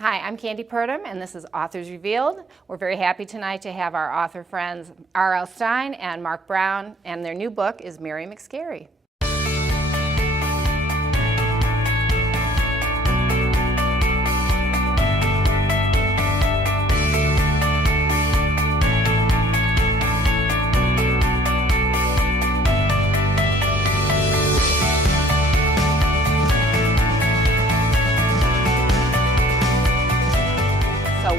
Hi, I'm Candy Purdom, and this is Authors Revealed. We're very happy tonight to have our author friends R.L. Stine and Marc Brown, and their new book is Mary McScary.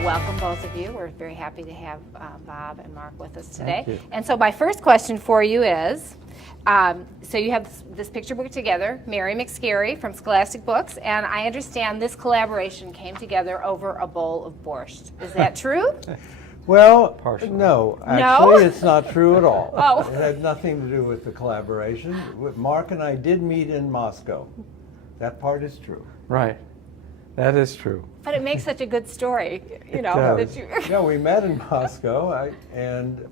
Welcome, both of you. We're very happy to have Bob and Marc with us today. Thank you. And so my first question for you is, so you have this picture book together, Mary McScary from Scholastic Books, and I understand this collaboration came together over a bowl of borscht. Is that true? Well, Partially. no. No? Actually, it's not true at all. Oh. It had nothing to do with the collaboration. Marc and I did meet in Moscow. That part is true. Right. That is true. But it makes such a good story, you know. does. That you No, we met in Moscow, and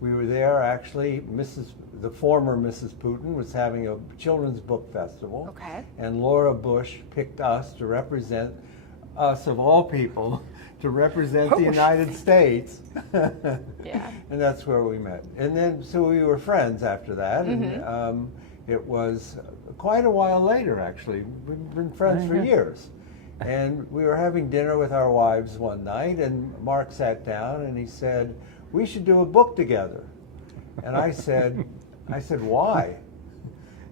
we were there. Actually, the former Mrs. Putin was having a children's book festival. Okay. And Laura Bush picked us to represent us, of all people, to represent the United States. Yeah. And that's where we met. And then, so we were friends after that. Mm-hmm. And it was quite a while later, actually. We've been friends for years. And we were having dinner with our wives one night, and Marc sat down and he said, "We should do a book together." And I said, "Why?"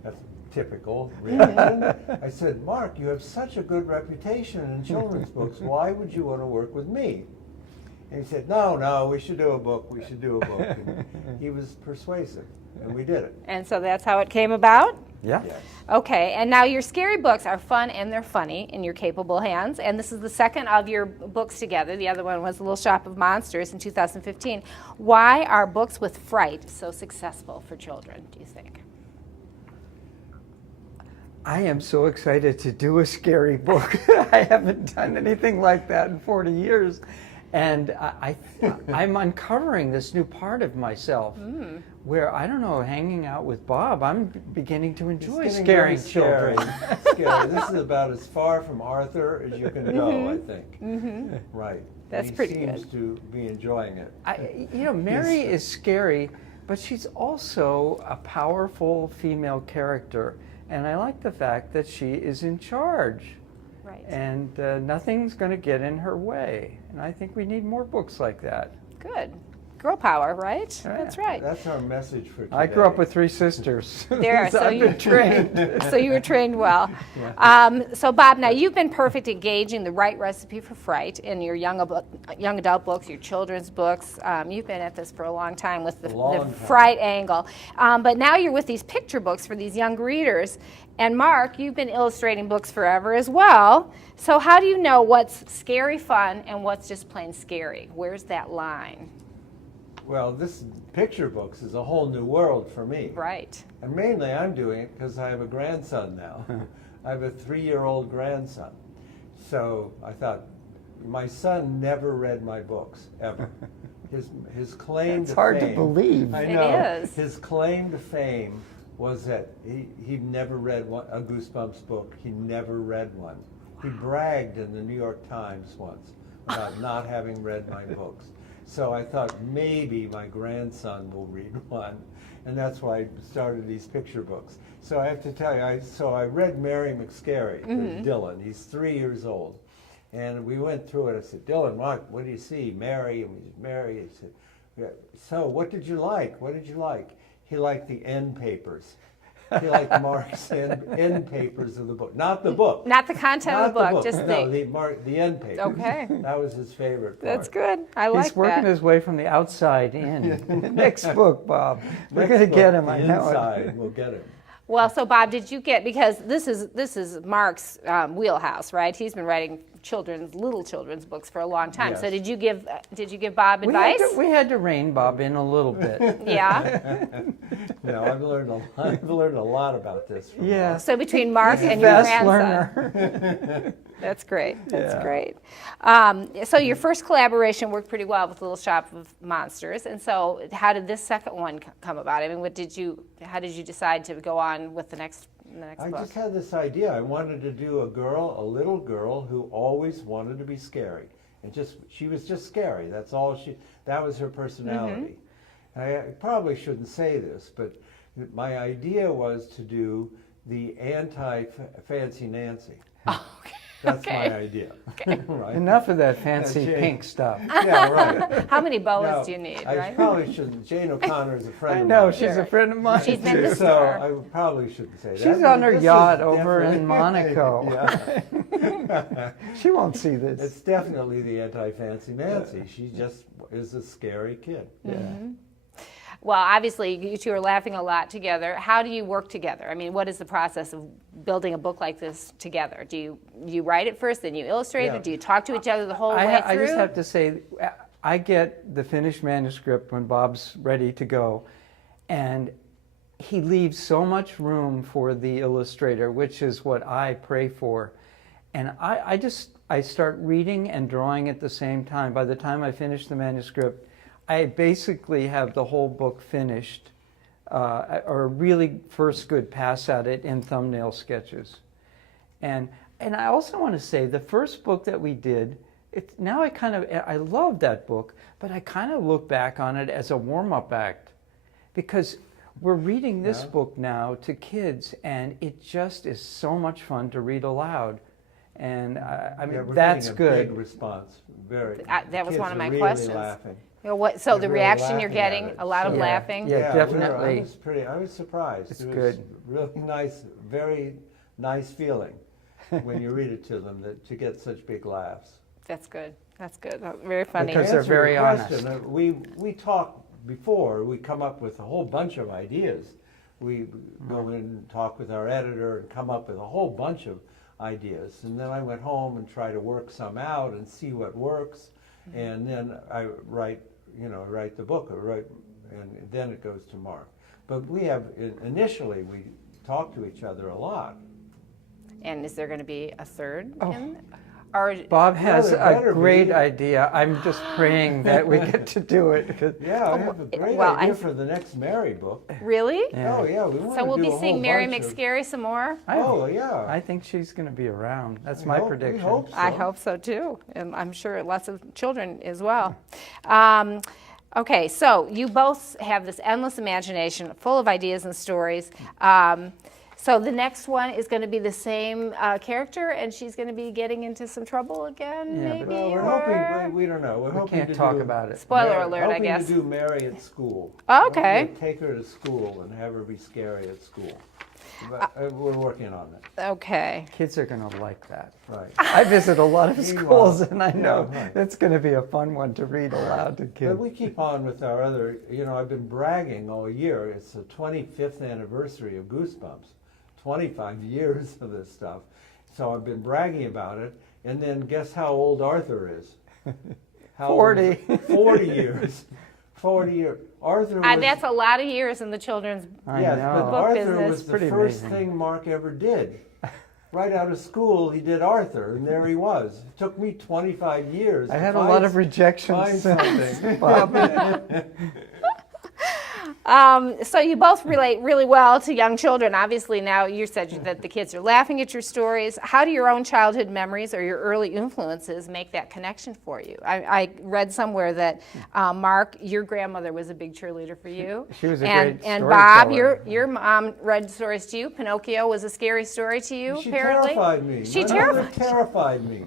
That's typical reaction. I said, "Marc, you have such a good reputation in children's books. Why would you want to work with me?" And he said, no, we should do a book. We should do a book. And he was persuasive, and we did it. And so that's how it came about? Yeah. Yes. Okay, and now your scary books are fun and they're funny in your capable hands, and this is the second of your books together. The other one was The Little Shop of Monsters in 2015. Why are books with fright so successful for children, do you think? I am so excited to do a scary book. I haven't done anything like that in 40 years. And I'm uncovering this new part of myself where, I don't know, hanging out with Bob, I'm beginning to enjoy It's getting scaring very children. Scary. This is about as far from Arthur as you can go, I think. Mm-hmm. Right. That's he pretty seems good. to be enjoying it. Mary is scary, but she's also a powerful female character. And I like the fact that she is in charge. Right. And nothing's going to get in her way. And I think we need more books like that. Good. Girl power, right? Yeah. That's right. That's our message for today. I grew up with 3 sisters. There, so I've been trained. So you were trained well. So Bob, now you've been perfect at gauging the right recipe for fright in your young adult books, your children's books. You've been at this for a long time with the fright angle. But now you're with these picture books for these young readers. And Marc, you've been illustrating books forever as well. So how do you know what's scary fun and what's just plain scary? Where's that line? Well, this picture books is a whole new world for me. Right. And mainly I'm doing it because I have a grandson now. I have a 3-year-old grandson. So I thought, my son never read my books, ever. His claim It's to hard fame, to believe. I It know. is. His claim to fame was that he'd never read a Goosebumps book. He never read one. He bragged in the New York Times once about not having read my books. So I thought maybe my grandson will read one, and that's why I started these picture books. So I have to tell you, I read Mary McScary to Dylan. He's 3 years old, and we went through it. I said, "Dylan, what do you see? Mary." And we said, "Mary." He said, "Yeah. So what did you like? What did you like?" He liked the end papers. He liked Marc's end papers of the book, not the book. Not the content of the book, just the end papers. Okay. That was his favorite part. That's good. I like that. He's working his way from the outside in. Next book, Bob. We're Next going to book, get him. the I know inside, it. we'll get him. Well, so Bob, did you get, because this is Marc's wheelhouse, right? He's been writing little children's books for a long time. Yes. So did you give Bob advice? We had to rein Bob in a little bit. Yeah. No, I've learned a lot about this. From Yeah. Marc. So between Marc He's a and your fast grandson. learner. That's great. That's Yeah. great. So your first collaboration worked pretty well with Little Shop of Monsters, and so how did this second one come about? I mean, how did you decide to go on with the next in the next I book? just had this idea. I wanted to do a little girl who always wanted to be scary. And she was just scary. That was her personality. I probably shouldn't say this, but my idea was to do the anti-Fancy Nancy. Oh, okay. That's Okay. my idea. Okay. Right? Enough of that fancy Jane. pink stuff. Yeah, right. How many boas No, do you need, I right? probably shouldn't. Jane O'Connor is a friend I of know, mine. she's a friend of mine She's been too. to- So I probably shouldn't say that. She's but on her this is yacht over in definitely- Monaco. Yeah. She won't see this. It's definitely the anti-Fancy Nancy. She just is a scary kid. Well, obviously, you two are laughing a lot together. How do you work together? I mean, what is the process of building a book like this together? Do you write it first, then you illustrate Yeah. it? Do you talk to each other the whole way through? I just have to say, I get the finished manuscript when Bob's ready to go, and he leaves so much room for the illustrator, which is what I pray for. And I start reading and drawing at the same time. By the time I finish the manuscript, I basically have the whole book finished, or a really first good pass at it in thumbnail sketches. And I also want to say, the first book that we did, I love that book, but I kind of look back on it as a warm-up act, because we're reading this book now to kids, and it just is so much fun to read aloud. And I mean, Yeah, we're that's getting a good. big response. Very. That was Kids one of are my really questions. Laughing. You know, so They're the really reaction you're laughing getting, at it. a lot of So- laughing. Yeah, definitely. I was surprised. It's It was good. really nice, very nice feeling when you read it to them to get such big laughs. That's good. That's good. Very funny. Because To they're answer your very question, honest. We talk before, we come up with a whole bunch of ideas. We go in and talk with our editor and come up with a whole bunch of ideas. And then I went home and try to work some out and see what works. And then I write the book, and then it goes to Mark. But initially we talk to each other a lot. And is there going to be a third? Oh. Or Bob has there a better great be. idea. I'm just praying that we get to do it. Yeah, I have a great well, idea for the next Mary book. really? Yeah. Oh yeah, we want So to we'll do be a whole seeing Mary bunch of- McScary some more. Oh yeah. I think she's going to be around. That's We my hope- prediction. We hope so. I hope so too, and I'm sure lots of children as well. Okay, so you both have this endless imagination, full of ideas and stories. So the next one is going to be the same character, and she's going to be getting into some trouble again, Yeah, maybe? but- Well, we're or- hoping. We don't know. We're We hoping can't to talk do about it. Spoiler alert, I hoping guess. to do Mary at school. Oh, okay. We're gonna take her to school and have her be scary at school. But, we're working on it. Okay. Kids are going to like that. Right. I visit a lot of Meanwhile- schools, and I know Yeah, right. that's going to be a fun one to read aloud to But kids. we keep on with our other. I've been bragging all year. It's the 25th anniversary of Goosebumps. 25 years of this stuff. So I've been bragging about it. And then guess how old Arthur is? How old 40. is it? 40 years. 40 years. Arthur was, That's a lot of years in the children's. I yes, know. but Book Arthur business. was the Pretty first amazing. thing Mark ever did. Right out of school, he did Arthur, and there he was. It took me 25 years. I to had a find- lot of rejections find since, something. Bob. So you both relate really well to young children. Obviously, now you said that the kids are laughing at your stories. How do your own childhood memories or your early influences make that connection for you? I read somewhere that Mark, your grandmother was a big cheerleader for you. She was a and great And Bob, storyteller. your mom read stories to you. Pinocchio was a scary story to you. She apparently. terrified me. She My mother terrified me.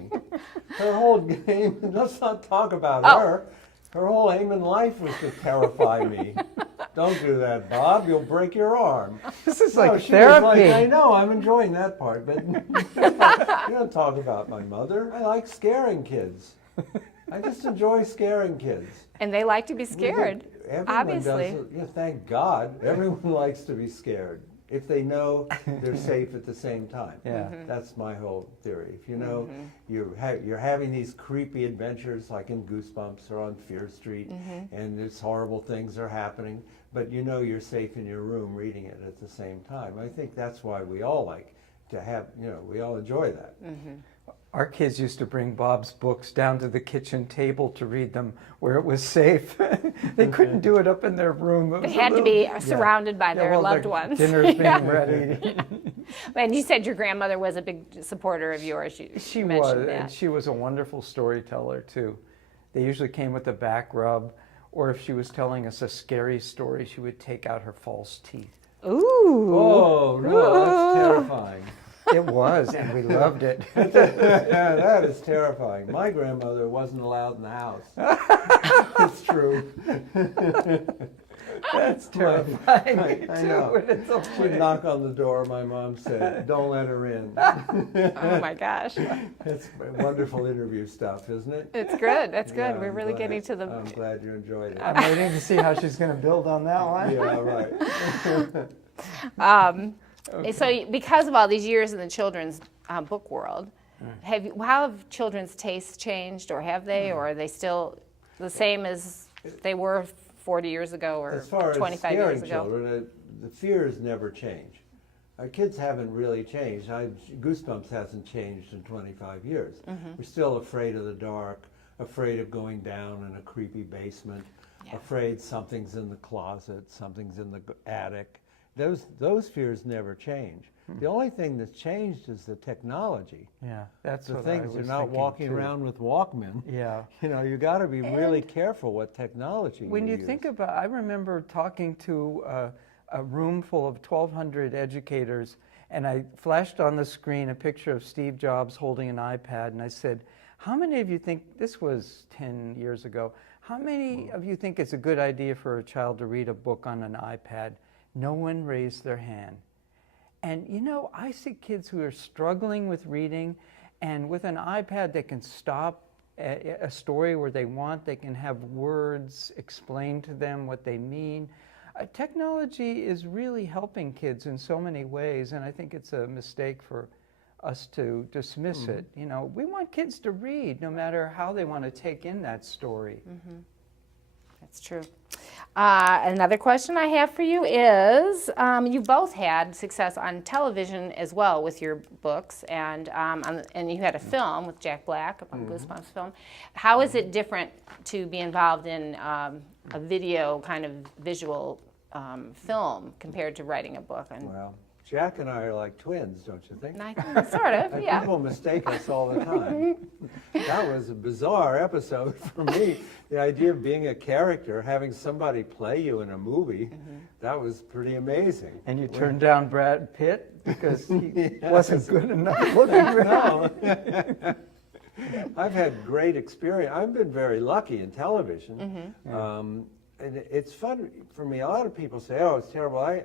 Her whole game, let's not talk about her. Her whole aim in life was to terrify me. Don't do that, Bob. You'll break your arm. This is No, like she was like, therapy. I know, I'm enjoying that part, but you don't talk about my mother. I like scaring kids. I just enjoy scaring kids. And they like to be scared. Everyone obviously. does. Yeah, thank God. Everyone likes to be scared if they know they're safe at the same time. Yeah. That's my whole theory. If you know you're having these creepy adventures like in Goosebumps or on Fear Street, and there's horrible things are happening, but you know you're safe in your room reading it at the same time. I think that's why we all like to have, we all enjoy that. Our kids used to bring Bob's books down to the kitchen table to read them where it was safe. They couldn't do it up in their room. It They was a had to little- be surrounded by their well, loved their ones. Dinner's being Yeah. ready. And you said your grandmother was a big supporter of yours. She mentioned was, that. and she was a wonderful storyteller too. They usually came with a back rub, or if she was telling us a scary story, she would take out her false teeth. Ooh. Oh, no, that's terrifying. It was, and we loved it. That is terrifying. My grandmother wasn't allowed in the house. It's true. That's terrifying. I know. It's so She'd funny. knock on the door. My mom said, "Don't let her in." Oh my gosh. It's wonderful interview stuff, isn't it? It's good. That's good. Yeah, We're I'm really glad- getting to the. I'm glad you enjoyed it. I'm waiting to see how she's going to build on that one. Yeah, right. So, because of all these years in the children's book world, how have children's tastes changed, or have they, or are they still the same as they were 40 years ago or As far as 25 scaring years ago? children, the fears never change. Our kids haven't really changed. Goosebumps hasn't changed in 25 years. We're still afraid of the dark, afraid of going down in a creepy basement, afraid something's in the closet, something's in the attic. Those fears never change. The only thing that's changed is the technology. Yeah, that's The what I things was you're not thinking, walking too. around with Walkman. Yeah. You know, you got to be really careful what technology When you use. think about, I remember talking to a room full of 1,200 educators, and I flashed on the screen a picture of Steve Jobs holding an iPad, and I said, how many of you think, this was 10 years ago, how many of you think it's a good idea for a child to read a book on an iPad? No one raised their hand. And you know, I see kids who are struggling with reading, and with an iPad they can stop a story where they want, they can have words explain to them what they mean. Technology is really helping kids in so many ways, and I think it's a mistake for us to dismiss it. You know, we want kids to read no matter how they want to take in that story. That's true. Another question I have for you is, you both had success on television as well with your books, and you had a film with Jack Black, a Goosebumps film. How is it different to be involved in a video kind of visual film compared to writing a book? Well, Jack and I are like twins, don't you think? Sort of, And yeah. people mistake us all the time. That was a bizarre episode for me. The idea of being a character, having somebody play you in a movie, that was pretty amazing. And you turned down Brad Pitt because he wasn't good enough looking. No. I've had great experience. I've been very lucky in television. And it's fun for me. A lot of people say, oh, it's terrible.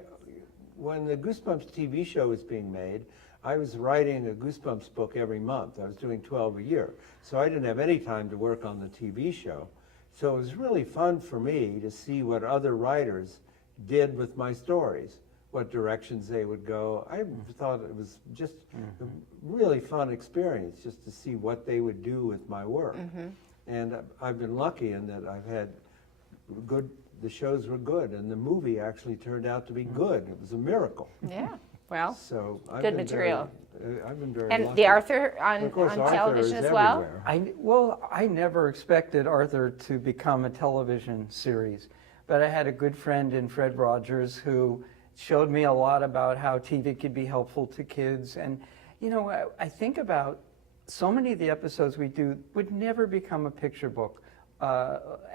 When the Goosebumps TV show was being made, I was writing a Goosebumps book every month. I was doing 12 a year. So I didn't have any time to work on the TV show. So it was really fun for me to see what other writers did with my stories, what directions they would go. I thought it was just a really fun experience just to see what they would do with my work. And I've been lucky in that I've had the shows were good, and the movie actually turned out to be good. It was a miracle. Yeah, well, So I've good been material. I've been very And lucky. the Arthur on Of course, Arthur television is as well? everywhere. I never expected Arthur to become a television series, but I had a good friend in Fred Rogers who showed me a lot about how TV could be helpful to kids. And, you know, I think about so many of the episodes we do would never become a picture book.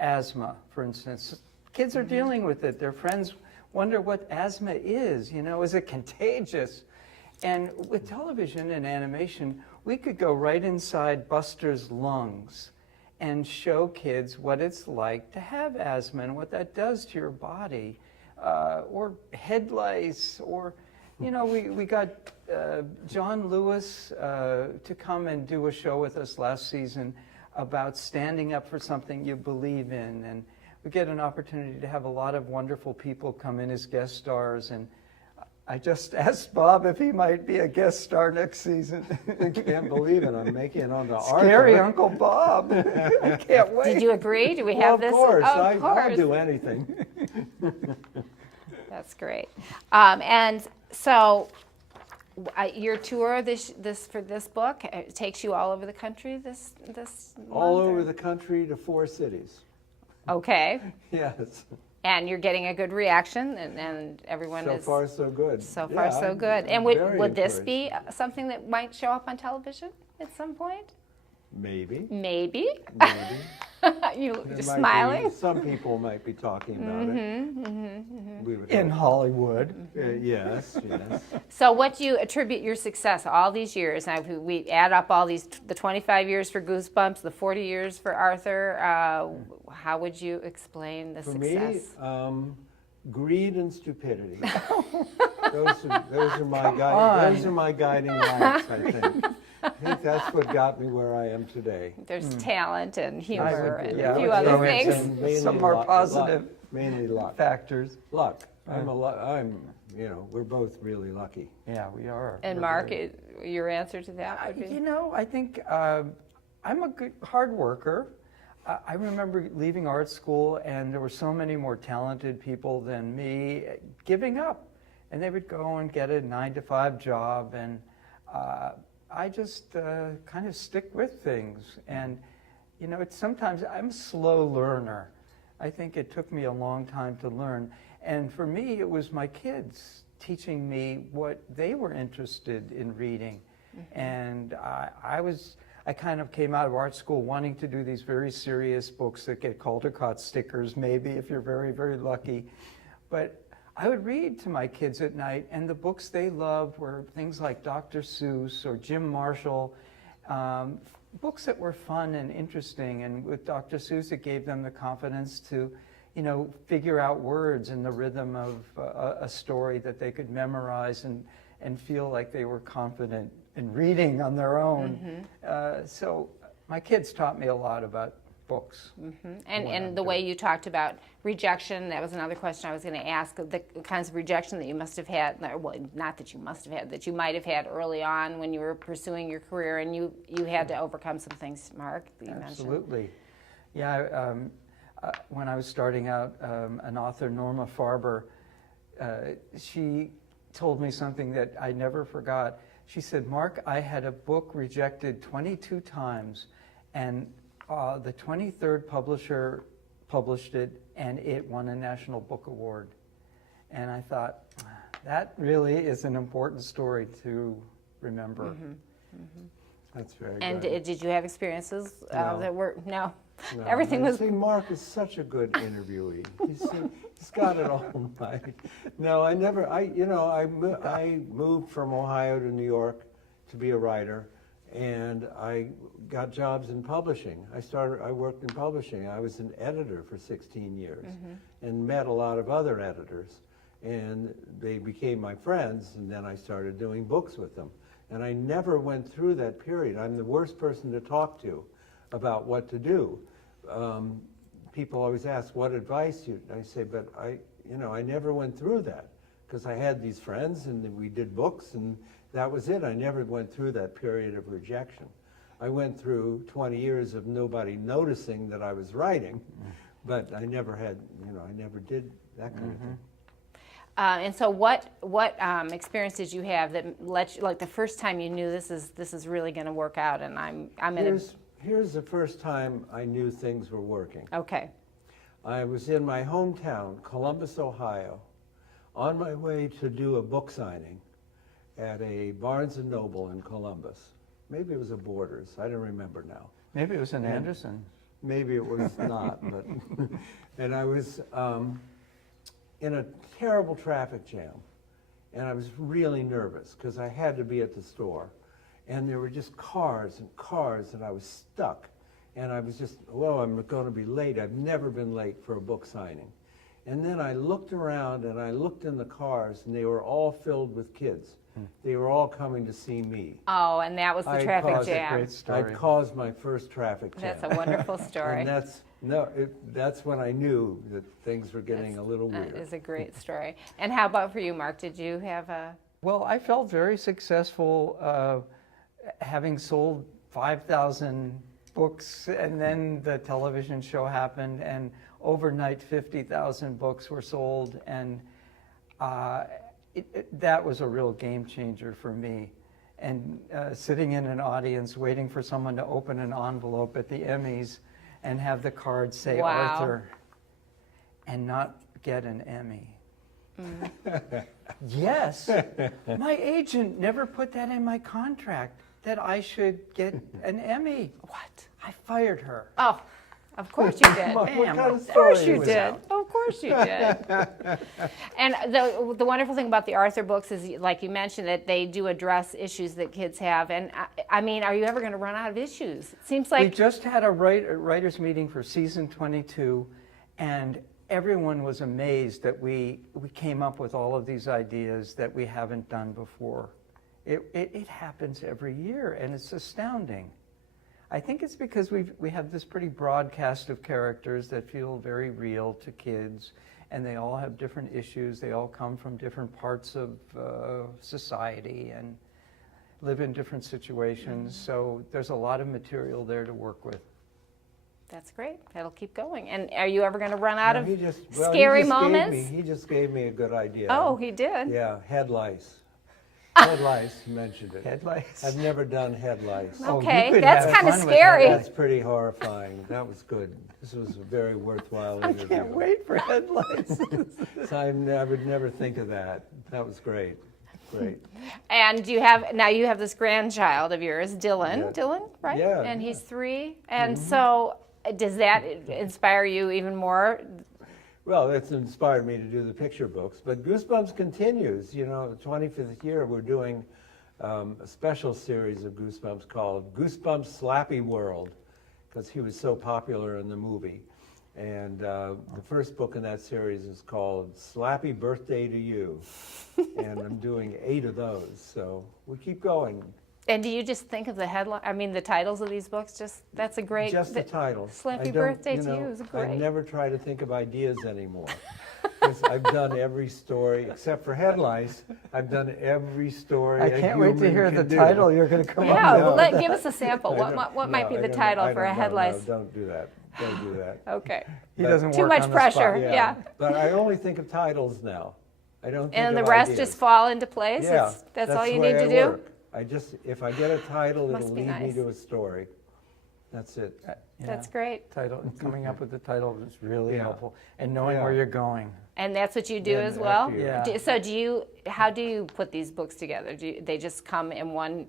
Asthma, for instance. Kids are dealing with it. Their friends wonder what asthma is. You know, is it contagious? And with television and animation, we could go right inside Buster's lungs and show kids what it's like to have asthma and what that does to your body, or head lice, or, you know, we got John Lewis to come and do a show with us last season about standing up for something you believe in, and we get an opportunity to have a lot of wonderful people come in as guest stars, and I just asked Bob if he might be a guest star next season. I can't believe it. I'm making it onto Scary Arthur. Uncle Bob. I can't wait. Did you agree? Do we Well, have of this? course. Of course. I'll do anything. That's great. And so your tour for this book, it takes you all over the country this All month, over or? the country to 4 cities. Okay. Yes. And you're getting a good reaction, and everyone So is... far, so good. So Yeah, far, so I'm good. And very would this encouraged. be something that might show up on television at some point? Maybe. Maybe. Maybe. You're There might be- smiling. some people might be talking about it. We would In hope. Hollywood. Yes, yes. So what do you attribute your success all these years? Now, if we add up all these, the 25 years for Goosebumps, the 40 years for Arthur, how would you explain the For success? me, greed and stupidity. those are my guiding lights, I think. I think that's what got me where I am today. There's talent and humor would- and yeah, a few I would other throw in things. Mainly some more luck, positive mainly luck. factors. Luck. We're both really lucky. Yeah, we are. And We're Mark, very- your answer to that would be? You know, I think I'm a good hard worker. I remember leaving art school, and there were so many more talented people than me giving up, and they would go and get a 9-to-5 job, and I just kind of stick with things. And you know, it's sometimes I'm a slow learner. I think it took me a long time to learn, and for me, it was my kids teaching me what they were interested in reading. And I kind of came out of art school wanting to do these very serious books that get Caldecott stickers, maybe, if you're very, very lucky. But I would read to my kids at night, and the books they loved were things like Dr. Seuss or Jim Marshall, books that were fun and interesting. And with Dr. Seuss, it gave them the confidence to, you know, figure out words in the rhythm of a story that they could memorize and feel like they were confident in reading on their own. So my kids taught me a lot about books. And the way you talked about rejection, that was another question I was going to ask, the kinds of rejection that you must have had, well, not that you must have had, that you might have had early on when you were pursuing your career, and you had to overcome some things, Mark, that you mentioned. Absolutely. Yeah, when I was starting out, an author, Norma Farber, she told me something that I never forgot. She said, Mark, I had a book rejected 22 times, and the 23rd publisher published it, and it won a National Book Award. And I thought, that really is an important story to remember. That's very And good. did you have experiences No. that were, no, No, everything was... See, Mark is such a good interviewee. He's got it all right. No, I never. I moved from Ohio to New York to be a writer, and I got jobs in publishing. I worked in publishing. I was an editor for 16 years, and met a lot of other editors, and they became my friends. And then I started doing books with them, and I never went through that period. I'm the worst person to talk to about what to do. People always ask, what advice you, I say, but I never went through that, because I had these friends and we did books, and that was it. I never went through that period of rejection. I went through 20 years of nobody noticing that I was writing, but I never had, I never did that kind of thing. And so what experience did you have that let you, like the first time you knew this is really going to work out, and I'm in Here's the first time I knew things were working. Okay. I was in my hometown, Columbus, Ohio, on my way to do a book signing at a Barnes & Noble in Columbus. Maybe it was a Borders, I don't remember now. Maybe it was an Anderson. Maybe it was not, but, and I was in a terrible traffic jam, and I was really nervous because I had to be at the store. And there were just cars and cars, and I was stuck. And I was just, I'm going to be late. I've never been late for a book signing. And then I looked around, and I looked in the cars, and they were all filled with kids. They were all coming to see me. Oh, and that was the traffic That's a jam. great story. I'd caused my first traffic jam. That's a wonderful story. And that's when I knew that things were getting a little weird. That is a great story. And how about for you, Mark? Did you have a... Well, I felt very successful having sold 5,000 books, and then the television show happened, and overnight 50,000 books were sold, and that was a real game changer for me. And sitting in an audience waiting for someone to open an envelope at the Emmys and have the card say Wow. Arthur, and not get an Emmy. Yes, my agent never put that in my contract, that I should get an Emmy. What? I fired her. Oh, of course you did. What kind of Of course story you was did. that? Of course you did. And the wonderful thing about the Arthur books is, like you mentioned, that they do address issues that kids have. And I mean, are you ever going to run out of issues? It seems We like just had a writers meeting for season 22, and everyone was amazed that we came up with all of these ideas that we haven't done before. It happens every year, and it's astounding. I think it's because we have this pretty broad cast of characters that feel very real to kids, and they all have different issues. They all come from different parts of society and live in different situations. So there's a lot of material there to work with. that's great. That'll keep going. And are you ever going to run out No, of he just scary moments? He just gave me a good idea. Oh, he did. Yeah, head lice. Head lice, you mentioned it. Head lice. I've never done head lice. Oh, you Okay, could that's have kind of fun with scary. that. That's pretty horrifying. That was good. This was a very worthwhile I interview. can't wait for headlights. So I would never think of that. That was great. Great. And you have this grandchild of yours, Dylan. Yeah. Dylan, right? Yeah, And yeah. he's 3. And so does that inspire you even more? Well, that's inspired me to do the picture books. But Goosebumps continues. You know, the 25th year, we're doing a special series of Goosebumps called Goosebumps Slappy World, because he was so popular in the movie. And the first book in that series is called Slappy Birthday to You. And I'm doing 8 of those. So we keep going. And do you just think of the headline? I mean, the titles of these books. That's a great. Just the titles. Slappy I don't- Birthday you to know, You is I great. never try to think of ideas anymore. 'Cause I've done every story, except for head lice. I've done every story. I a can't wait to human hear can the do. title you're going to come Yeah, up well, with. give us a sample. I What might be no, the I don't- title I for a don't- head no, lice? don't do that. Don't do that. Okay. He doesn't Too work much on the pressure. spot. Yeah. But I only think of titles now. I don't think And the of rest ideas. just fall into place. Yeah, That's all the you way need to I do. work. If I get a title, Must it'll be lead me nice. to a story. That's it. Yeah. That's great. Coming up with the title is really Yeah. helpful, and knowing Yeah. where you're going. And that's what you do Yeah, as well. after you- Yeah. So how do you put these books together? They just come in one?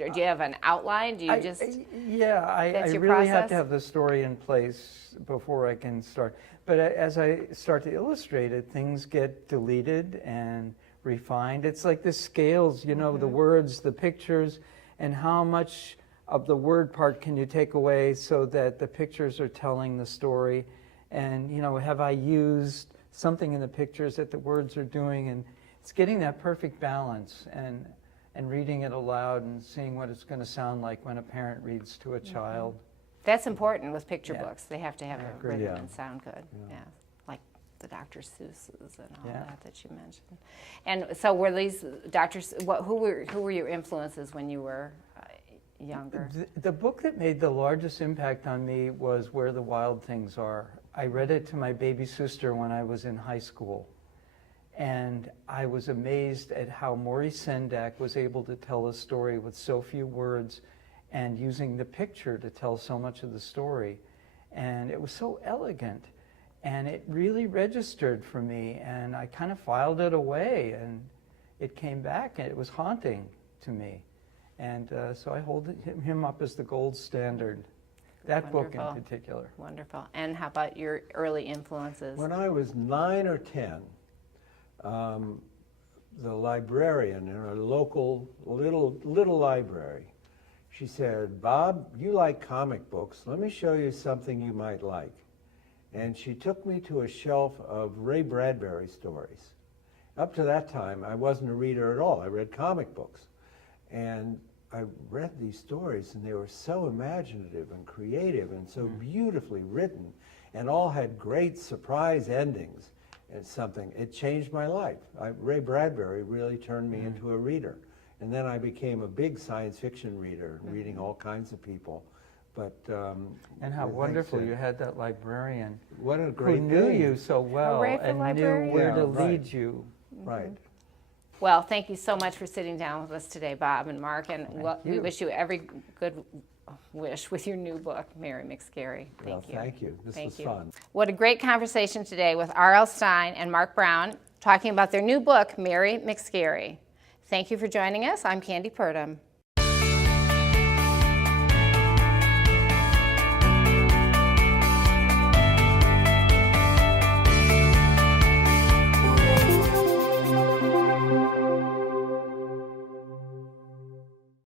Or do you have an outline? Do you I just? I That's your really have process? to have the story in place before I can start. But as I start to illustrate it, things get deleted and refined. It's like the scales, you know, the words, the pictures, and how much of the word part can you take away so that the pictures are telling the story. And, you know, have I used something in the pictures that the words are doing? And it's getting that perfect balance and reading it aloud and seeing what it's going to sound like when a parent reads to a child. That's important with picture Yeah. books. They have to have I a agree. rhythm Yeah. and sound good. Yeah. Like the Dr. Seuss's and all Yeah. that you mentioned. And so were these who were your influences when you were younger? The book that made the largest impact on me was Where the Wild Things Are. I read it to my baby sister when I was in high school. And I was amazed at how Maurice Sendak was able to tell a story with so few words and using the picture to tell so much of the story. And it was so elegant. And it really registered for me. And I kind of filed it away. And it came back, and it was haunting to me. And so I hold him up as the gold standard. That book Wonderful. in particular. Wonderful. And how about your early influences? When I was 9 or 10, the librarian in a local little library, she said, "Bob, you like comic books. Let me show you something you might like." And she took me to a shelf of Ray Bradbury stories. Up to that time, I wasn't a reader at all. I read comic books. And I read these stories, and they were so imaginative and creative and so beautifully written, and all had great surprise endings. And it changed my life. Ray Bradbury really turned me into a reader. And then I became a big science fiction reader, reading all kinds of people. But And how wonderful you had that librarian what a who great knew thing. you so well Hooray for and knew librarians. where Yeah, to right. lead you. Right. Well, thank you so much for sitting down with us today, Bob and Mark. And we you. wish you every good wish with your new book, Mary McScary. Thank you. Thank you. This was fun. What a great conversation today with R.L. Stine and Marc Brown talking about their new book, Mary McScary. Thank you for joining us. I'm Candy Purdom.